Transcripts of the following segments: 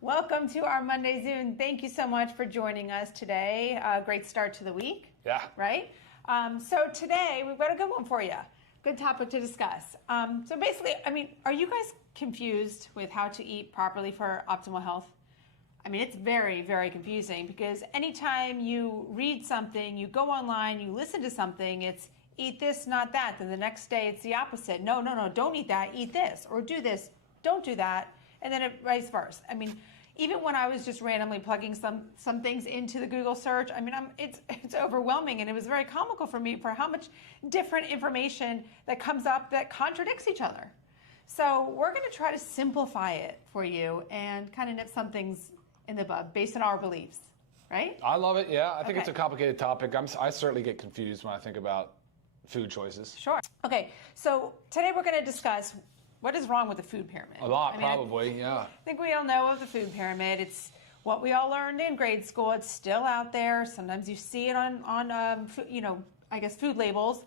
Welcome to our Monday Zoom. Thank you so much for joining us today. Great start to the week. Yeah. Right? So today we've got a good one for you. Good topic to discuss. So basically, are you guys confused with how to eat properly for optimal health? It's very, very confusing because anytime you read something, you go online, you listen to something, it's eat this, not that. Then the next day it's the opposite. No, don't eat that, eat this. Or do this, don't do that. And then vice versa. Even when I was just randomly plugging some things into the Google search, it's overwhelming, and it was very comical for me for how much different information that comes up that contradicts each other. So we're going to try to simplify it for you and kind of nip some things in the bud based on our beliefs, right? I love it, yeah. I think it's a complicated topic. I certainly get confused when I think about food choices. Sure. Okay, so today we're going to discuss what is wrong with the food pyramid. A lot, probably, yeah. I think we all know of the food pyramid. It's what we all learned in grade school. It's still out there. Sometimes you see it on food labels.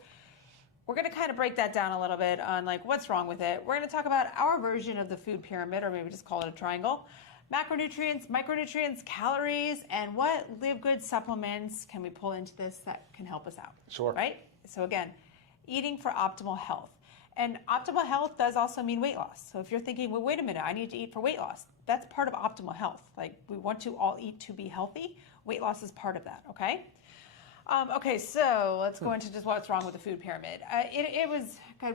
We're going to kind of break that down a little bit on what's wrong with it. We're going to talk about our version of the food pyramid, or maybe just call it a triangle. Macronutrients, micronutrients, calories, and what LiveGood supplements can we pull into this that can help us out? Sure. Right? So again, eating for optimal health. And optimal health does also mean weight loss. So if you're thinking, well, wait a minute, I need to eat for weight loss. That's part of optimal health. We want to all eat to be healthy. Weight loss is part of that, okay? So let's go into just what's wrong with the food pyramid.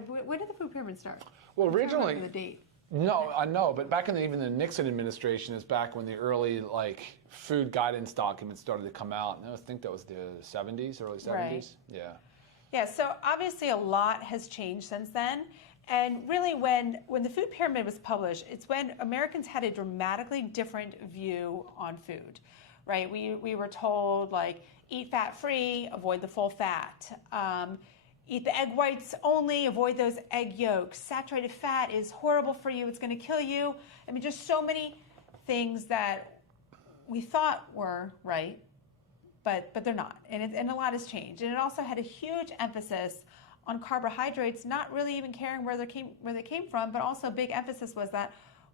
When did the food pyramid start? Well, originally, the date. No, I know, but back in even the Nixon administration is back when the early food guidance documents started to come out. And I think that was the 70s, early 70s. Right. Yeah. Yeah, so obviously a lot has changed since then. And really when the food pyramid was published, it's when Americans had a dramatically different view on food, right? We were told eat fat-free, avoid the full fat. Eat the egg whites only, avoid those egg yolks. Saturated fat is horrible for you, it's going to kill you. Just so many things that we thought were right, but they're not. And a lot has changed. And it also had a huge emphasis on carbohydrates, not really even caring where they came from, but also a big emphasis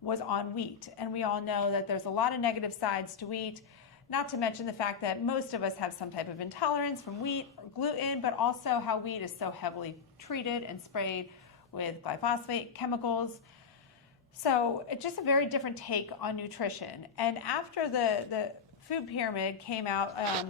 was on wheat. And we all know that there's a lot of negative sides to wheat. Not to mention the fact that most of us have some type of intolerance from wheat or gluten, but also how wheat is so heavily treated and sprayed with glyphosate chemicals. So it's just a very different take on nutrition. And after the food pyramid came out, I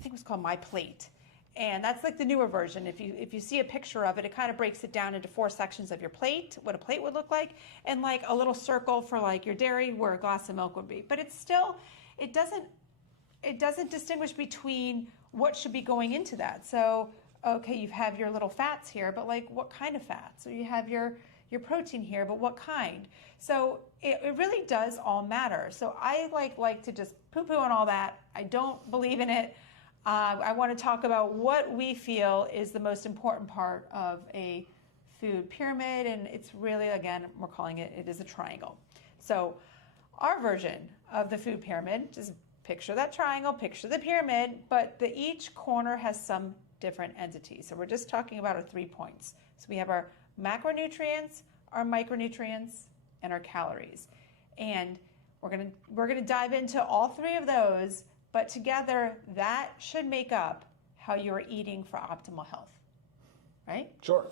think it was called My Plate. And that's the newer version. If you see a picture of it, it kind of breaks it down into 4 sections of your plate, what a plate would look like, and a little circle for your dairy where a glass of milk would be. But it's still... It doesn't distinguish between what should be going into that. So, okay, you have your little fats here, but what kind of fats? So you have your protein here, but what kind? So it really does all matter. So I like to just poo-poo on all that. I don't believe in it. I want to talk about what we feel is the most important part of a food pyramid, and it's really, again, we're calling it is a triangle. So our version of the food pyramid, just picture that triangle, picture the pyramid, but each corner has some different entities. So we're just talking about our 3 points. So we have our macronutrients, our micronutrients, and our calories. And we're gonna dive into all 3 of those, but together that should make up how you're eating for optimal health, right? Sure.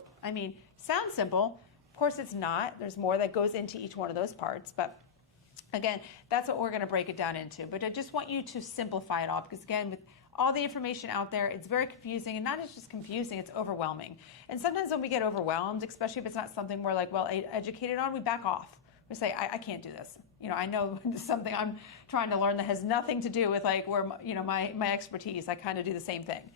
Sounds simple. Of course it's not. There's more that goes into each one of those parts, but again, that's what we're going to break it down into. But I just want you to simplify it all because, again, with all the information out there, it's very confusing. And not just confusing, it's overwhelming. And sometimes when we get overwhelmed, especially if it's not something we're well educated on, we back off. We say, I can't do this. I know this is something I'm trying to learn that has nothing to do with where my expertise. I kind of do the same thing.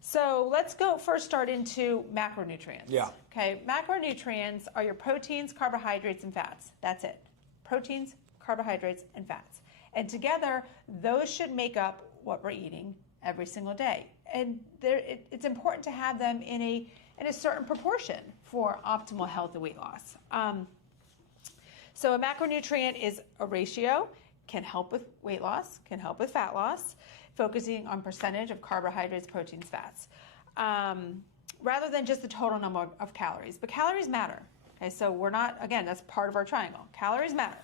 So let's start into macronutrients. Yeah. Okay, macronutrients are your proteins, carbohydrates, and fats. That's it. Proteins, carbohydrates, and fats. And together, those should make up what we're eating every single day. And it's important to have them in a certain proportion for optimal health and weight loss. So a macronutrient is a ratio, can help with weight loss, can help with fat loss, focusing on percentage of carbohydrates, proteins, fats, rather than just the total number of calories. But calories matter. Okay, so we're not, again, that's part of our triangle. Calories matter.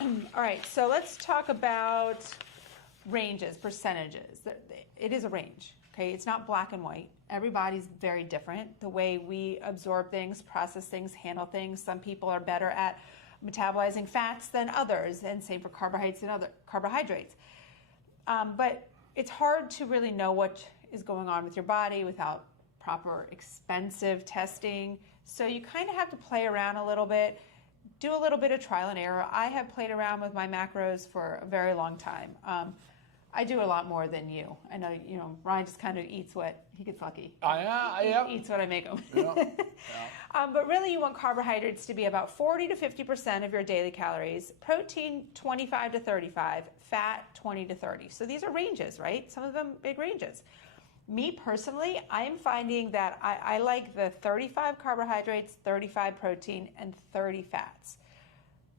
All right, so let's talk about ranges, percentages. It is a range, okay? It's not black and white. Everybody's very different. The way we absorb things, process things, handle things. Some people are better at metabolizing fats than others, and same for carbohydrates and other carbohydrates. But it's hard to really know what is going on with your body without proper expensive testing. So you kind of have to play around a little bit, do a little bit of trial and error. I have played around with my macros for a very long time. I do a lot more than you. I know, Ryan just kind of eats what he gets lucky. He eats what I make him. Yeah. But really, you want carbohydrates to be about 40 to 50% of your daily calories, protein 25 to 35, fat 20 to 30. So these are ranges, right? Some of them big ranges. Me personally, I'm finding that I like the 35 carbohydrates, 35 protein, and 30 fats.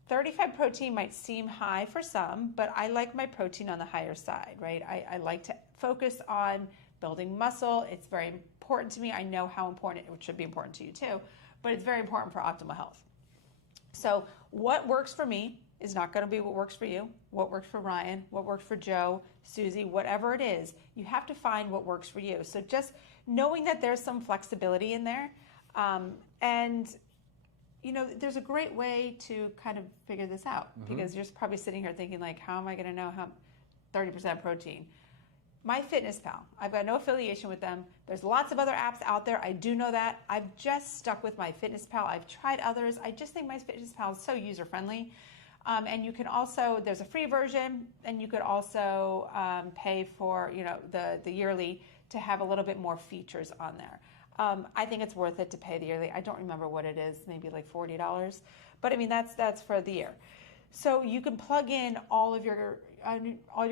35 protein might seem high for some, but I like my protein on the higher side, right? I like to focus on building muscle. It's very important to me. I know how important it should be important to you too, but it's very important for optimal health. So what works for me is not going to be what works for you, what works for Ryan, what works for Joe, Susie, whatever it is. You have to find what works for you. So just knowing that there's some flexibility in there, and there's a great way to kind of figure this out, because you're probably sitting here thinking like, how am I going to know how 30% protein? MyFitnessPal, I've got no affiliation with them. There's lots of other apps out there. I do know that. I've just stuck with MyFitnessPal. I've tried others. I just think MyFitnessPal is so user-friendly. And you can also, there's a free version, and you could also pay for, the yearly to have a little bit more features on there. I think it's worth it to pay the yearly. I don't remember what it is, maybe like $40, but I mean that's for the year. So you can plug in all your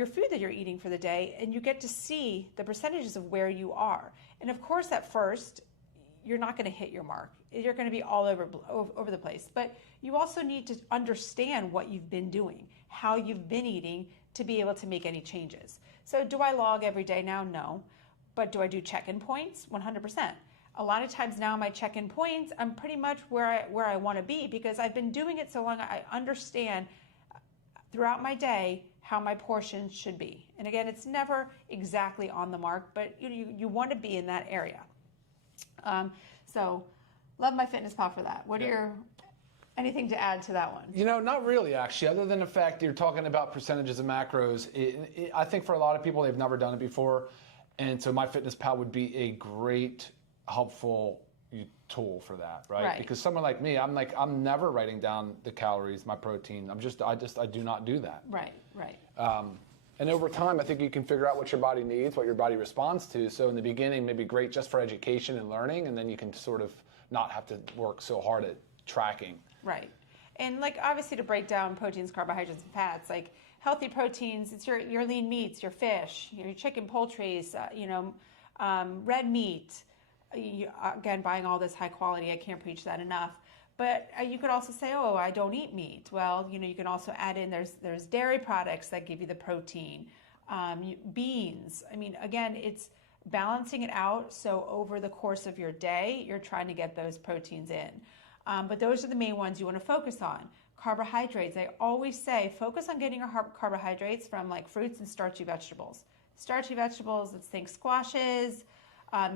food that you're eating for the day, and you get to see the percentages of where you are. And of course, at first, you're not going to hit your mark. You're going to be all over the place. But you also need to understand what you've been doing, how you've been eating, to be able to make any changes. So do I log every day now? No. But do I do check-in points? 100%. A lot of times now my check-in points, I'm pretty much where I want to be, because I've been doing it so long. I understand throughout my day how my portions should be. And again, it's never exactly on the mark, but you want to be in that area. So love MyFitnessPal for that. What are anything to add to that one? Not really, actually, other than the fact that you're talking about percentages of macros. I think for a lot of people, they've never done it before. And so MyFitnessPal would be a great, helpful tool for that, right? Because someone like me, I'm never writing down the calories, my protein. I do not do that. Right. And over time, I think you can figure out what your body needs, what your body responds to. So in the beginning, maybe great just for education and learning, and then you can sort of not have to work so hard at tracking. Right. And obviously to break down proteins, carbohydrates, and fats, healthy proteins, it's your lean meats, your fish, your chicken, poultry, red meat. Again, buying all this high quality, I can't preach that enough. But you could also say, oh, I don't eat meat. Well, you can also add in, there's dairy products that give you the protein, beans. I mean, again, it's balancing it out. So over the course of your day, you're trying to get those proteins in. But those are the main ones you want to focus on. Carbohydrates, I always say, focus on getting your carbohydrates from fruits and starchy vegetables. Starchy vegetables, let's think squashes,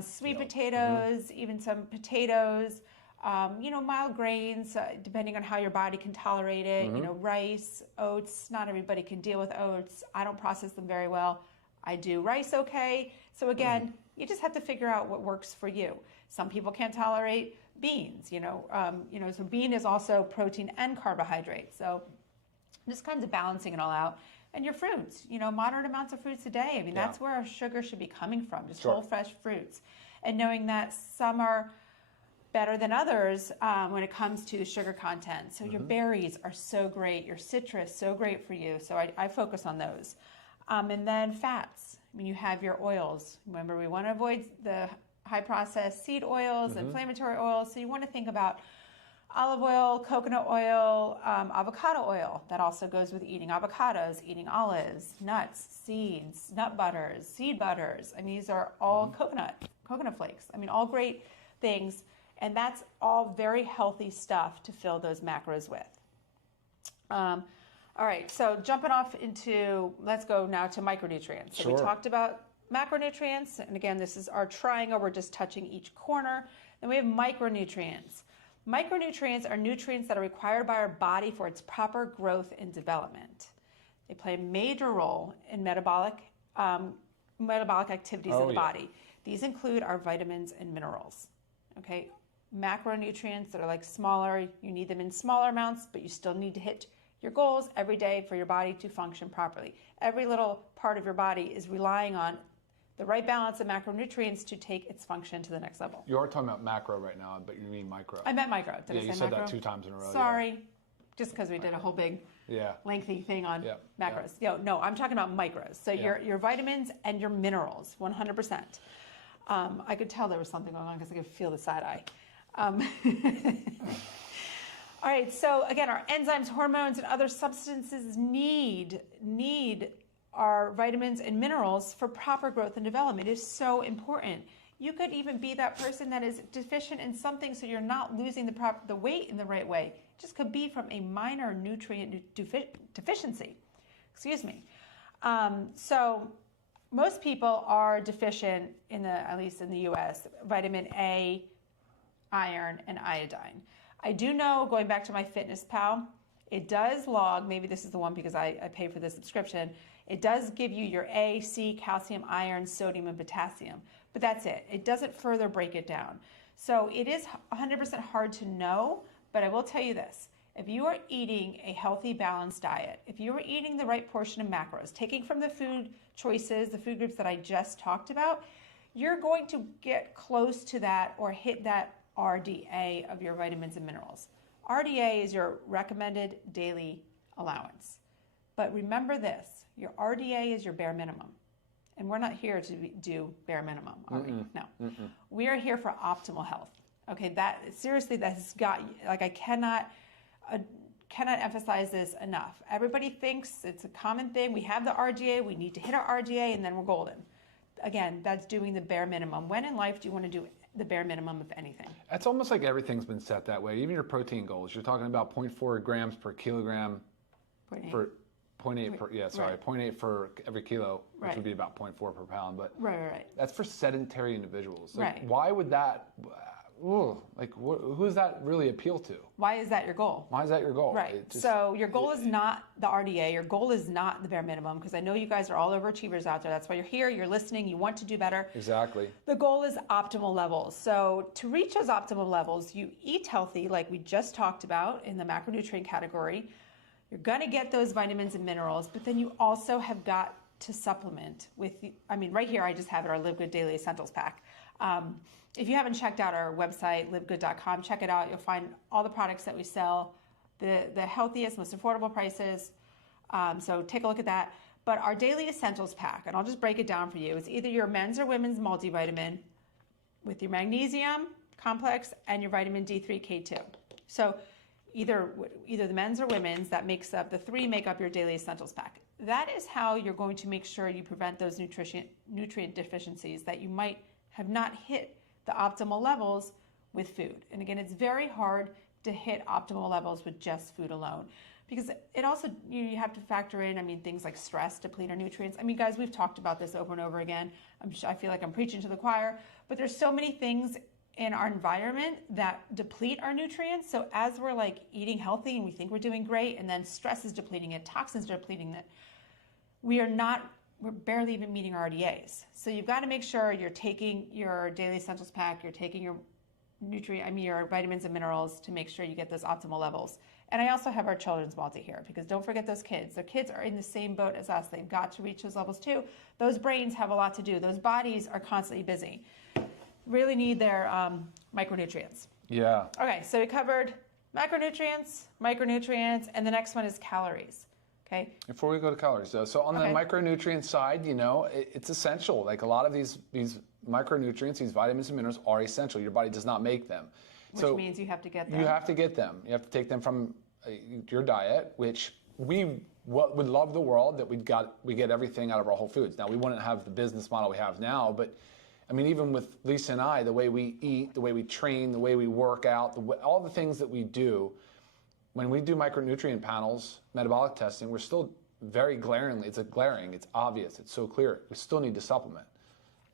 sweet potatoes, even some potatoes, mild grains, depending on how your body can tolerate it, rice, oats. Not everybody can deal with oats. I don't process them very well. I do rice okay. So again, you just have to figure out what works for you. Some people can't tolerate beans, so bean is also protein and carbohydrate. So just kind of balancing it all out. And your fruits, moderate amounts of fruits a day. I mean, that's where our sugar should be coming from, just whole fresh fruits. And knowing that some are better than others when it comes to sugar content. So your berries are so great, your citrus, so great for you. So I focus on those. And then fats. I mean, you have your oils. Remember, we want to avoid the high processed seed oils, inflammatory oils. So you want to think about olive oil, coconut oil, avocado oil. That also goes with eating avocados, eating olives, nuts, seeds, nut butters, seed butters. I mean, these are all coconut flakes. I mean, all great things. And that's all very healthy stuff to fill those macros with. All right, so jumping off into, let's go now to micronutrients. So Sure. we talked about macronutrients, and again, this is our triangle. We're just touching each corner. Then we have micronutrients. Micronutrients are nutrients that are required by our body for its proper growth and development. They play a major role in metabolic activities of the body. These include our vitamins and minerals. Okay, macronutrients that are like smaller, you need them in smaller amounts, but you still need to hit your goals every day for your body to function properly. Every little part of your body is relying on the right balance of macronutrients to take its function to the next level. You are talking about macro right now, but you mean micro. I meant micro. Did I say you said macro? that 2 times in a row. Sorry, just because we did a whole big lengthy thing on macros. No, I'm talking about micros. So your vitamins and your minerals, 100%. I could tell there was something going on because I could feel the side eye. All right, so again, our enzymes, hormones, and other substances need our vitamins and minerals for proper growth and development. It is so important. You could even be that person that is deficient in something so you're not losing the weight in the right way. It just could be from a minor nutrient deficiency. Excuse me. So most people are deficient at least in the US, vitamin A, iron, and iodine. I do know, going back to my FitnessPal, it does log, maybe this is the one because I pay for the subscription, it does give you your A, C, calcium, iron, sodium, and potassium, but that's it. It doesn't further break it down. So it is 100% hard to know, but I will tell you this. If you are eating a healthy, balanced diet, if you are eating the right portion of macros, taking from the food choices, the food groups that I just talked about, you're going to get close to that or hit that RDA of your vitamins and minerals. RDA is your recommended daily allowance. But remember this, your RDA is your bare minimum. And we're not here to do bare minimum, are we? No. We are here for optimal health. Okay, that has got, like, I cannot emphasize this enough. Everybody thinks it's a common thing. We have the RDA, we need to hit our RDA, and then we're golden. Again, that's doing the bare minimum. When in life do you want to do the bare minimum of anything? It's almost like everything's been set that way. Even your protein goals. You're talking about 0.4 grams per kilogram 0.8. for 0.8 for every kilo, which would be about 0.4 per pound. But right. That's for sedentary individuals. So right. Why would that? Who does that really appeal to? Why is that your goal? Why is that your goal? Right. So your goal is not the RDA. Your goal is not the bare minimum, because I know you guys are all overachievers out there. That's why you're here. You're listening. You want to do better. Exactly. The goal is optimal levels. So to reach those optimal levels, you eat healthy, like we just talked about in the macronutrient category. You're going to get those vitamins and minerals, but then you also have got to supplement with, right here I just have it, our LiveGood Daily Essentials Pack. If you haven't checked out our website, livegood.com, check it out. You'll find all the products that we sell, the healthiest, most affordable prices. So take a look at that. But our Daily Essentials Pack, and I'll just break it down for you, it's either your men's or women's multivitamin with your magnesium complex and your vitamin D3, K2. So either the men's or women's, that makes up, the three make up your Daily Essentials Pack. That is how you're going to make sure you prevent those nutrient deficiencies that you might have not hit the optimal levels with food. And again, it's very hard to hit optimal levels with just food alone, because it also, you have to factor in, things like stress deplete our nutrients. Guys, we've talked about this over and over again. I feel like I'm preaching to the choir, but there's so many things in our environment that deplete our nutrients. So as we're eating healthy and we think we're doing great, and then stress is depleting it, toxins are depleting it, we're barely even meeting our RDAs. So you've got to make sure you're taking your Daily Essentials Pack, you're taking your your vitamins and minerals to make sure you get those optimal levels. And I also have our children's multi here, because don't forget those kids. Their kids are in the same boat as us. They've got to reach those levels too. Those brains have a lot to do. Those bodies are constantly busy. Really need their micronutrients. Yeah. Okay, so we covered macronutrients, micronutrients, and the next one is calories. Okay. Before we go to calories, though, so on the micronutrient side, it's essential. Like a lot of these micronutrients, these vitamins and minerals are essential. Your body does not make them. Which means you have to get them. You have to get them. You have to take them from your diet, which we would love the world that we get everything out of our whole foods. Now, we wouldn't have the business model we have now, but even with Lisa and I, the way we eat, the way we train, the way we work out, all the things that we do, when we do micronutrient panels, metabolic testing, we're still very glaringly, it's obvious, it's so clear. We still need to supplement.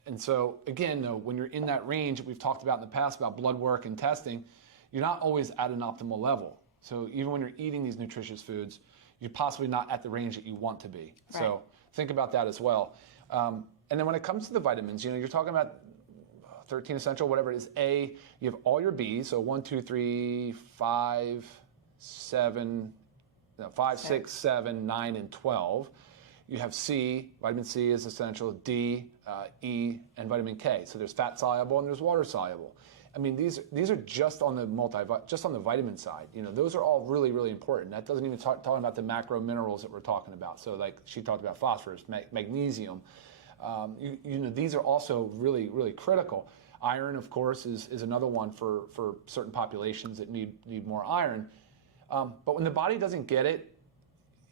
And so again, though, when you're in that range that we've talked about in the past about blood work and testing, you're not always at an optimal level. So even when you're eating these nutritious foods, you're possibly not at the range that you want to be. Right. So think about that as well. And then when it comes to the vitamins, you're talking about 13 essential, whatever it is. A, you have all your B's, so 1, 2, 3, 5, 7, 6, 7, 9, and 12. You have C, vitamin C is essential, D, E, and vitamin K. So there's fat soluble and there's water soluble. I mean, these are just on the vitamin side. Those are all really, really important. That doesn't even talking about the macro minerals that we're talking about. So like she talked about phosphorus, magnesium. These are also really, really critical. Iron, of course, is another one for certain populations that need more iron. But when the body doesn't get it,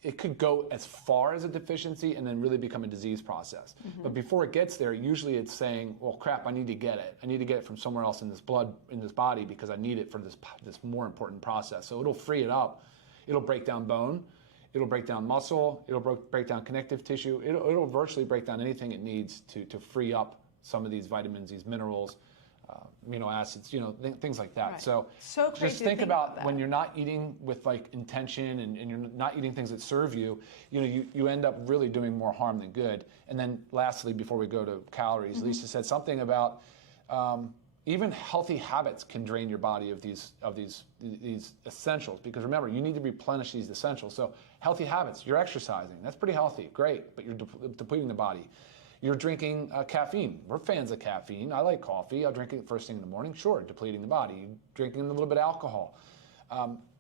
it could go as far as a deficiency and then really become a disease process. Mm-hmm. But before it gets there, usually it's saying, well, crap, I need to get it. I need to get it from somewhere else in this blood, in this body, because I need it for this more important process. So it'll free it up. It'll break down bone. It'll break down muscle. It'll break down connective tissue. It'll virtually break down anything it needs to free up some of these vitamins, these minerals, amino acids, things like that. Right. So crazy just think about when you're not eating with like intention and you're not eating things that serve you, you end up really doing more harm than good. And then lastly, before we go to calories, mm-hmm. Lisa said something about even healthy habits can drain your body of these essentials, because remember, you need to replenish these essentials. So healthy habits, you're exercising, that's pretty healthy, great, but you're depleting the body. You're drinking caffeine. We're fans of caffeine. I like coffee. I'll drink it first thing in the morning. Sure, depleting the body. You're drinking a little bit of alcohol,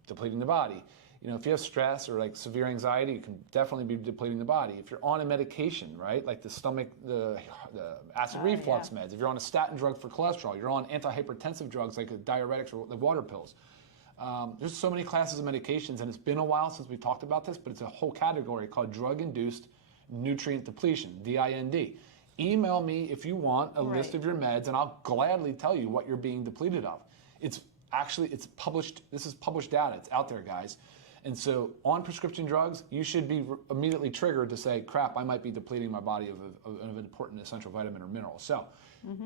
depleting the body. If you have stress or like severe anxiety, you can definitely be depleting the body. If you're on a medication, right, like the acid reflux meds. If you're on a statin drug for cholesterol, you're on antihypertensive drugs like diuretics or the water pills. There's so many classes of medications, and it's been a while since we talked about this, but it's a whole category called drug-induced nutrient depletion, DIND. Email me if you want a list of your meds, and I'll gladly tell you what you're being depleted of. It's published. This is published data. It's out there, guys. And so on prescription drugs, you should be immediately triggered to say, crap, I might be depleting my body of an important essential vitamin or mineral. So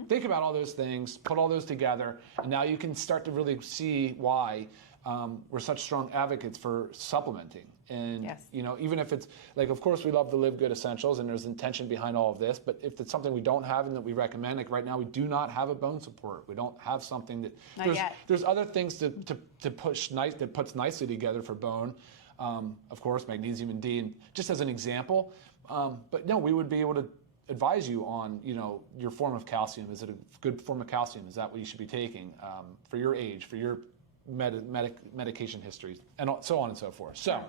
think about all those things, put all those together, and now you can start to really see why we're such strong advocates for supplementing. And, even if it's, like, of course, we love the LiveGood essentials, and there's intention behind all of this, but if it's something we don't have and that we recommend, like right now, we do not have a bone support. We don't have something that, there's other things to push that puts nicely together for bone. Of course, magnesium and D, and just as an example. But no, we would be able to advise you on, your form of calcium. Is it a good form of calcium? Is that what you should be taking for your age, for your medication histories, and so on and so forth. So,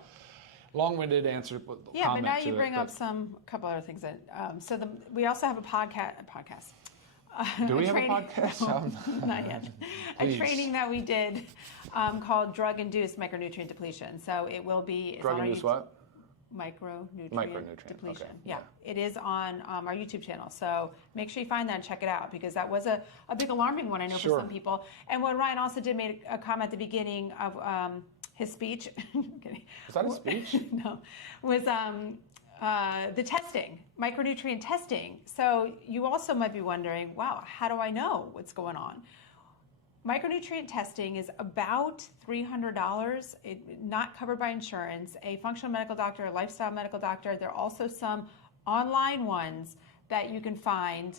long-winded answer. Yeah, but now you bring up a couple other things. We also have a podcast. Do we have a podcast? Not yet. A training that we did called Drug-Induced Micronutrient Depletion. So it will be... Drug-induced what? Micronutrient depletion. Okay. Yeah, it is on our YouTube channel. So make sure you find that and check it out, because that was a big alarming one, I know, for some people. And what Ryan also did made a comment at the beginning of his speech. Was that a speech? No, was the testing, micronutrient testing. So you also might be wondering, wow, how do I know what's going on? Micronutrient testing is about $300, not covered by insurance. A functional medical doctor, a lifestyle medical doctor. There are also some online ones that you can find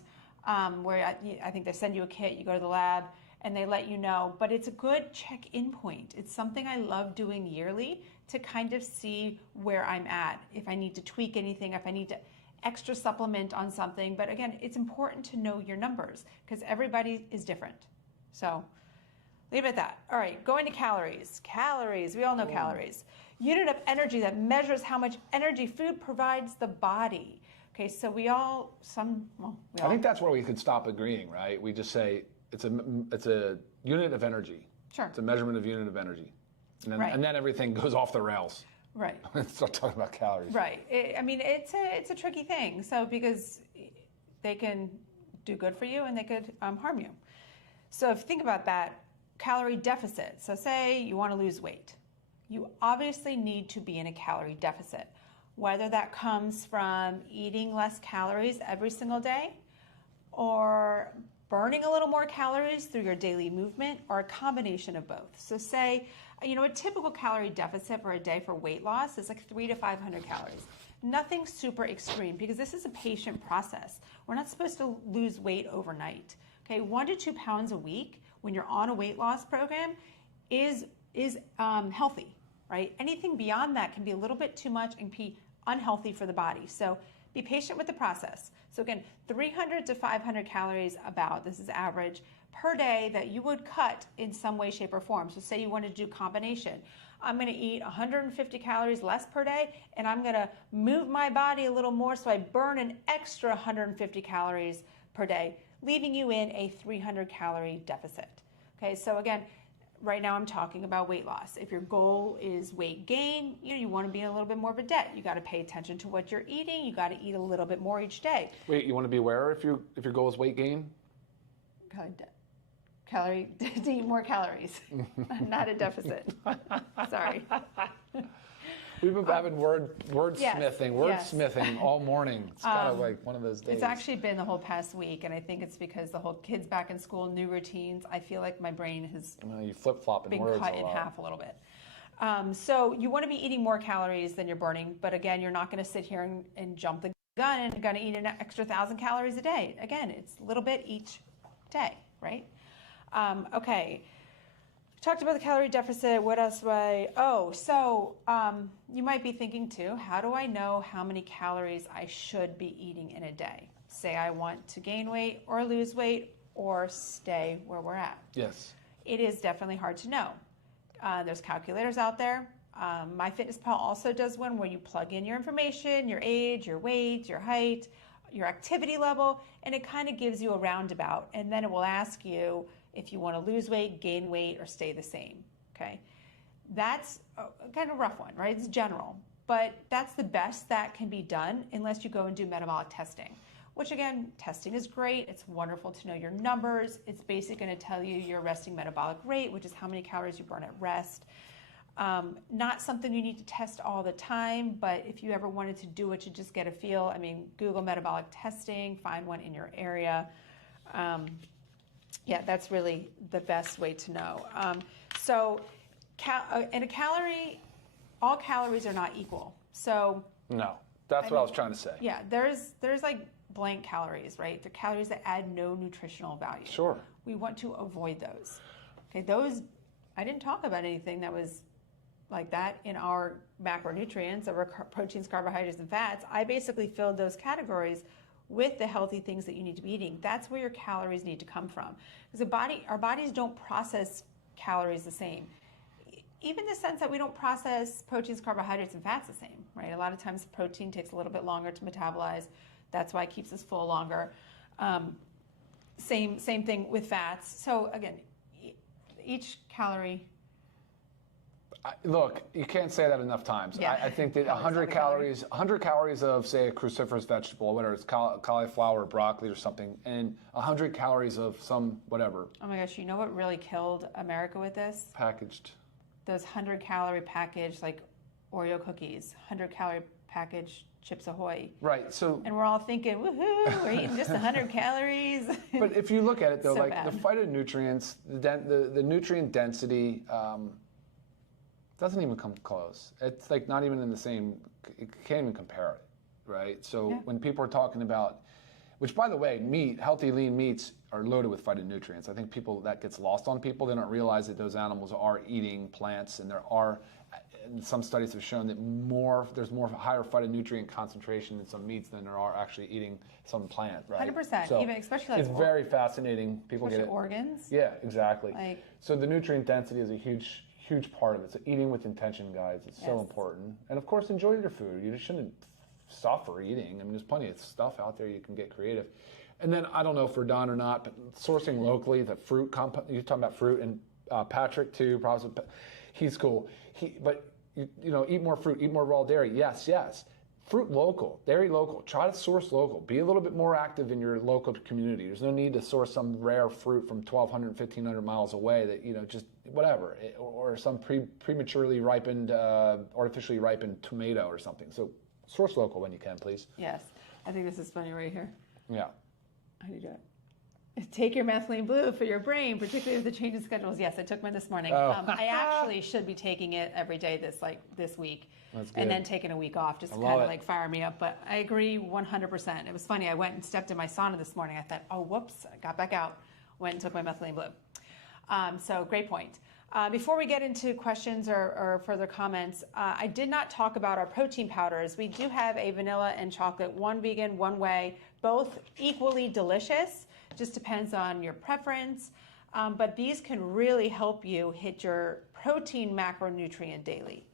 where I think they send you a kit, you go to the lab, and they let you know. But it's a good check-in point. It's something I love doing yearly to kind of see where I'm at, if I need to tweak anything, if I need to extra supplement on something. But again, it's important to know your numbers, because everybody is different. So leave it at that. All right, going to calories. Calories, we all know calories. Unit of energy that measures how much energy food provides the body. Okay, so I think that's where we could stop agreeing, right? We just say it's a unit of energy. Sure. It's a measurement of unit of energy. And then everything goes off the rails. Right. Start talking about calories. Right. It's a tricky thing. So because they can do good for you and they could harm you. So if you think about that, calorie deficit. So say you want to lose weight. you obviously need to be in a calorie deficit, whether that comes from eating less calories every single day or burning a little more calories through your daily movement, or a combination of both. So say, a typical calorie deficit for a day for weight loss is like 300 to 500 calories. Nothing super extreme, because this is a patient process. We're not supposed to lose weight overnight. Okay, 1 to 2 pounds a week when you're on a weight loss program is healthy, right? Anything beyond that can be a little bit too much and be unhealthy for the body. So be patient with the process. So again, 300 to 500 calories this is average, per day that you would cut in some way, shape, or form. So say you want to do combination. I'm going to eat 150 calories less per day, and I'm going to move my body a little more so I burn an extra 150 calories per day, leaving you in a 300 calorie deficit. Okay, so again, right now I'm talking about weight loss. If your goal is weight gain, you want to be in a little bit more of a debt. You got to pay attention to what you're eating. You got to eat a little bit more each day. Wait, you want to be aware if your goal is weight gain? To eat more calories, not a deficit. Sorry. We've been having wordsmithing all morning. It's kind of like one of those days. It's actually been the whole past week, and I think it's because the whole kids back in school, new routines. I feel like my brain has you flip-flopping been words cut in half a little bit. So you want to be eating more calories than you're burning, but again, you're not going to sit here and jump the gun and going to eat an extra 1,000 calories a day. Again, it's a little bit each day, right? Okay. Talked about the calorie deficit. What else do you might be thinking too, how do I know how many calories I should be eating in a day? Say I want to gain weight or lose weight or stay where we're at. Yes. It is definitely hard to know. There's calculators out there. MyFitnessPal also does one where you plug in your information, your age, your weight, your height, your activity level, and it kind of gives you a roundabout, and then it will ask you if you want to lose weight, gain weight, or stay the same, okay? That's kind of a rough one, right? It's general, but that's the best that can be done unless you go and do metabolic testing, which again, testing is great. It's wonderful to know your numbers. It's basically going to tell you your resting metabolic rate, which is how many calories you burn at rest. Not something you need to test all the time, but if you ever wanted to do it to just get a feel, Google metabolic testing, find one in your area. That's really the best way to know. In a calorie, all calories are not equal. So no, that's what I was trying to say. Yeah, there's like blank calories, right? They're calories that add no nutritional value. Sure. We want to avoid those. Okay, I didn't talk about anything that was like that in our macronutrients, our proteins, carbohydrates, and fats. I basically filled those categories with the healthy things that you need to be eating. That's where your calories need to come from. Because our bodies don't process calories the same. Even the sense that we don't process proteins, carbohydrates, and fats the same, right? A lot of times protein takes a little bit longer to metabolize. That's why it keeps us full longer. Same thing with fats. So again, each calorie. Look, you can't say that enough times. Yeah. I think that 100 calories of, say, a cruciferous vegetable, whether it's cauliflower or broccoli or something, and 100 calories of some whatever. Oh my gosh, you know what really killed America with this? Packaged. Those 100-calorie packaged, like Oreo cookies, 100-calorie packaged Chips Ahoy. Right. So. And we're all thinking, woohoo, we're eating just 100 calories. But if you look at it, though, So like bad. the phytonutrients, the nutrient density doesn't even come close. It's like not even in the same, you can't even compare it, right? So when people are talking about, which by the way, healthy lean meats are loaded with phytonutrients. I think that gets lost on people. They don't realize that those animals are eating plants, and and some studies have shown that there's higher phytonutrient concentration in some meats than there are actually eating some plant, right? 100%, so even especially like it's very fascinating. People get it. Organs. Yeah, exactly. So the nutrient density is a huge part of it. So eating with intention, guys, it's so important. And of course, enjoy your food. You just shouldn't suffer eating. There's plenty of stuff out there. You can get creative. And then, I don't know if we're done or not, but sourcing locally, the fruit compound, you're talking about fruit, and Patrick too, probably, he's cool. But eat more fruit, eat more raw dairy. Yes. fruit local, dairy local. Try to source local. Be a little bit more active in your local community. There's no need to source some rare fruit from 1,200, 1,500 miles away that, just whatever, or some prematurely ripened, artificially ripened tomato or something. So source local when you can, please. Yes. I think this is funny right here. Yeah. How do you do it? Take your methylene blue for your brain, particularly with the change in schedules. Yes, I took mine this morning. Oh. I actually should be taking it every day this week. That's good. And then taking a week off just to kind of like fire me up. But I agree 100%. It was funny. I went and stepped in my sauna this morning. I thought, oh, whoops, I got back out. Went and took my methylene blue. So great point. Before we get into questions or further comments, I did not talk about our protein powders. We do have a vanilla and chocolate, one vegan, one whey, both equally delicious. Just depends on your preference. But these can really help you hit your protein macronutrient daily.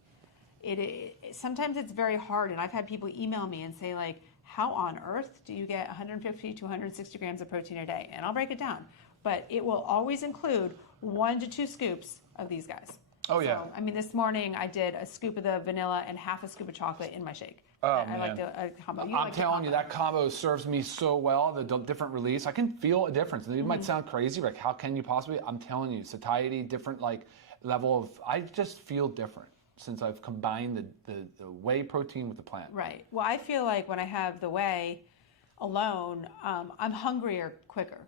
Sometimes it's very hard, and I've had people email me and say, like, how on earth do you get 150 to 160 grams of protein a day? And I'll break it down. But it will always include 1 to 2 scoops of these guys. Oh, yeah. So, I mean, this morning I did a scoop of the vanilla and half a scoop of chocolate in my shake. Oh, I man. like the combo. I'm telling you, that combo serves me so well, the different release. I can feel a difference. And it might sound crazy, like how can you possibly? I'm telling you, satiety, different like level of, I just feel different since I've combined the whey protein with the plant. Right. Well, I feel like when I have the whey alone, I'm hungrier quicker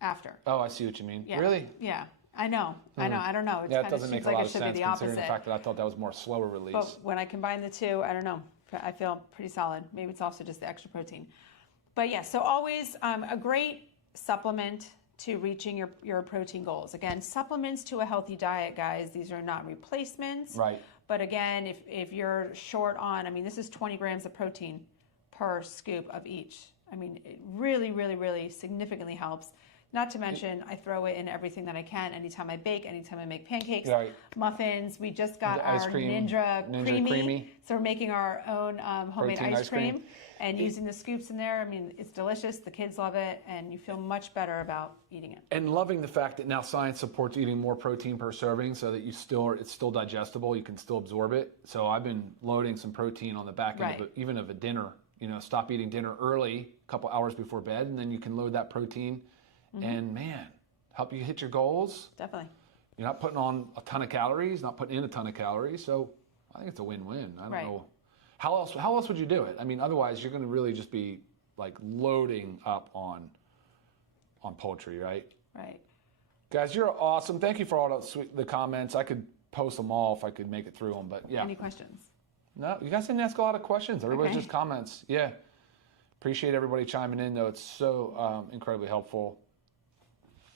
after. Oh, I see what you mean. Yeah. Really? Yeah. I know. I don't know. Yeah, it doesn't make a lot of sense be the considering the opposite. fact that I thought that was more slower release. But when I combine the two, I don't know. I feel pretty solid. Maybe it's also just the extra protein. But yeah, so always a great supplement to reaching your protein goals. Again, supplements to a healthy diet, guys. These are not replacements. Right. But again, if you're short on, I mean, this is 20 grams of protein per scoop of each. I mean, it really, really, really significantly helps. Not to mention, I throw it in everything that I can. Anytime I bake, anytime I make pancakes, Right. muffins. We just got Ice our cream, Ninja Creamy. So we're making our own homemade Protein ice cream and using the scoops in there. I mean, it's delicious. The kids love it, and you feel much better about eating it. And loving the fact that now science supports eating more protein per serving so that it's still digestible. You can still absorb it. So I've been loading some protein on the back end of even of a dinner. Stop eating dinner early, a couple hours before bed, and then you can load that protein. And man, help you hit your goals. Definitely. You're not putting on a ton of calories, not putting in a ton of calories. So I think it's a win-win. I don't know. How else would you do it? I mean, otherwise you're going to really just be like loading up on poultry, right? Right. Guys, you're awesome. Thank you for all the comments. I could post them all if I could make it through them, but yeah. Any questions? No, you guys didn't ask a lot of questions. Everybody's just comments. Yeah. Appreciate everybody chiming in, though. It's so incredibly helpful.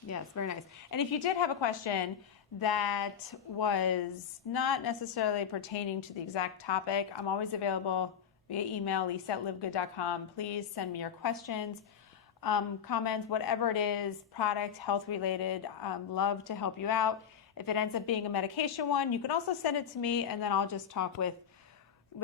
Yes, very nice. And if you did have a question that was not necessarily pertaining to the exact topic, I'm always available via email, lisa@livegood.com. Please send me your questions, comments, whatever it is, product, health related. Love to help you out. If it ends up being a medication one, you can also send it to me, and then I'll just talk with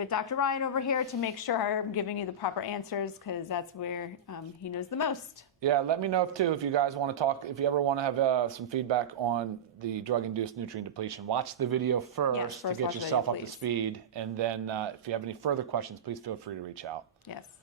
Dr. Ryan over here to make sure I'm giving you the proper answers, because that's where he knows the most. Yeah, let me know too if you guys want to talk, if you ever want to have some feedback on the drug-induced nutrient depletion. Watch the video first to get yourself up to speed, and then if you have any further questions, please feel free to reach out. Yes.